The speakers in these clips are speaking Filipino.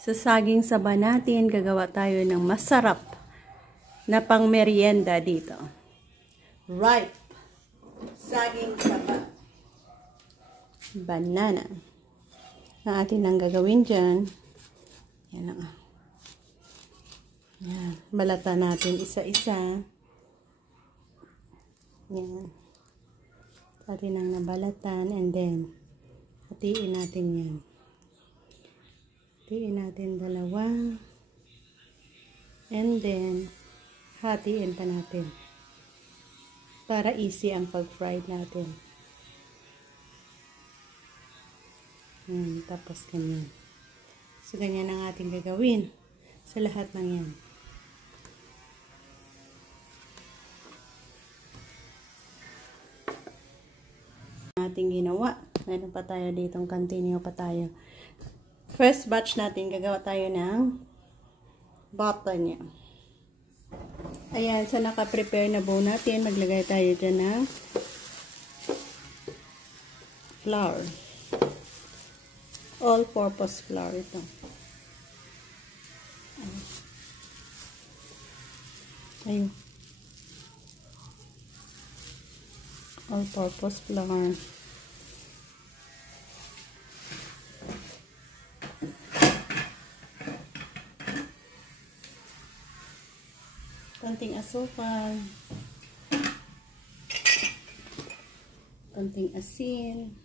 Sa saging saba natin, gagawa tayo ng masarap na pangmeryenda dito. Ripe saging saba. Banana. Ang atin ang gagawin dyan. Yan lang. Yan. Balatan natin isa-isa. Yan. Atin ang nabalatan and then hatiin natin yan. Hatiin natin dalawa. And then, hatiin pa natin. Para easy ang pag-fry natin. Tapos ganyan. So, ganyan ang ating gagawin sa lahat ng yan. Ating ginawa. Meron pa tayo ditong continue pa tayo. First batch natin, gagawa tayo ng butter niya. Ayan, sa naka-prepare na bowl natin, maglagay tayo dyan ng flour. All-purpose flour ito. Ayun. All-purpose flour. Konting asukal, konting asin,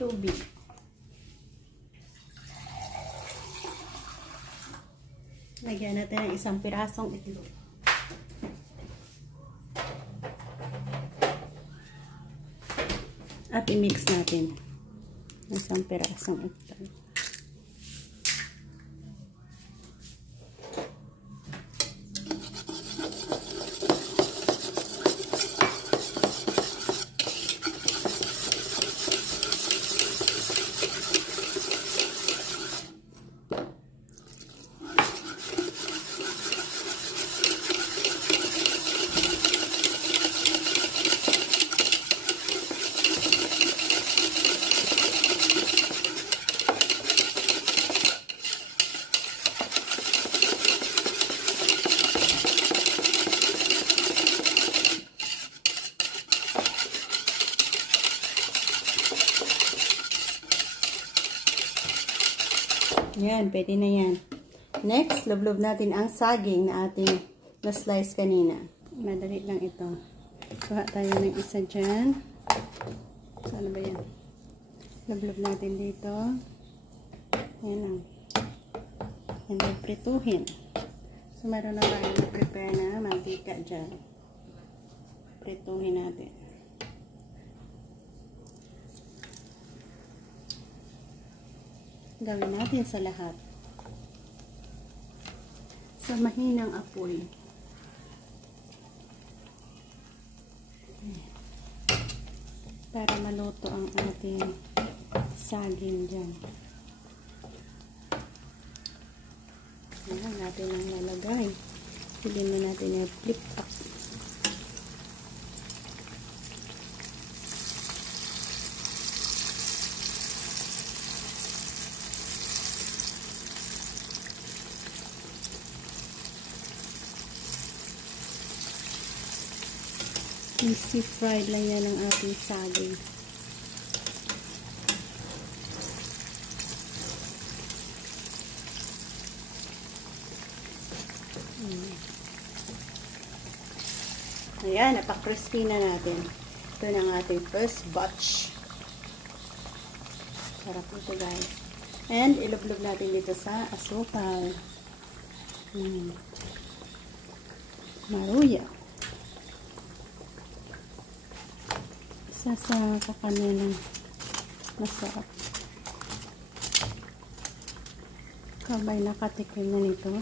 tubig. Lagyan natin ng isang pirasong itlog. At i-mix natin isang pirasong itlog. Yan, pwede na yan. Next, lublob natin ang saging na ating na-slice kanina. Madali lang ito. Kuha tayo ng isa dyan. Saan ba yan? Lublob natin dito. Yan lang. And then, prituhin. So, meron na tayo na-prepare na mantika dyan. Prituhin natin. Gawin natin sa lahat. Sa mahinang apoy. Para maluto ang ating saging dyan. Ayan, natin ang lalagay. Hindi na natin i-flip up. Easy fried lang yan ang ating saging. Ayan, napaka-crispy na natin. Ito na ang ating first batch. Sarap ito guys. And ilublob natin dito sa asukal. Maruya. Sa kanilang masarap. Kabay nakatikim na nito.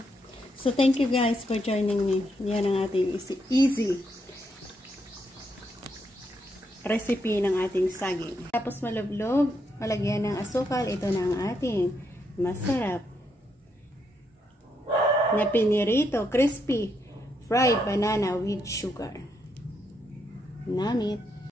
So, thank you guys for joining me. Yan ang ating easy recipe ng ating saging. Tapos malublob, malagyan ng asukal. Ito na ang ating masarap na pinirito, crispy, fried banana with sugar. Namit.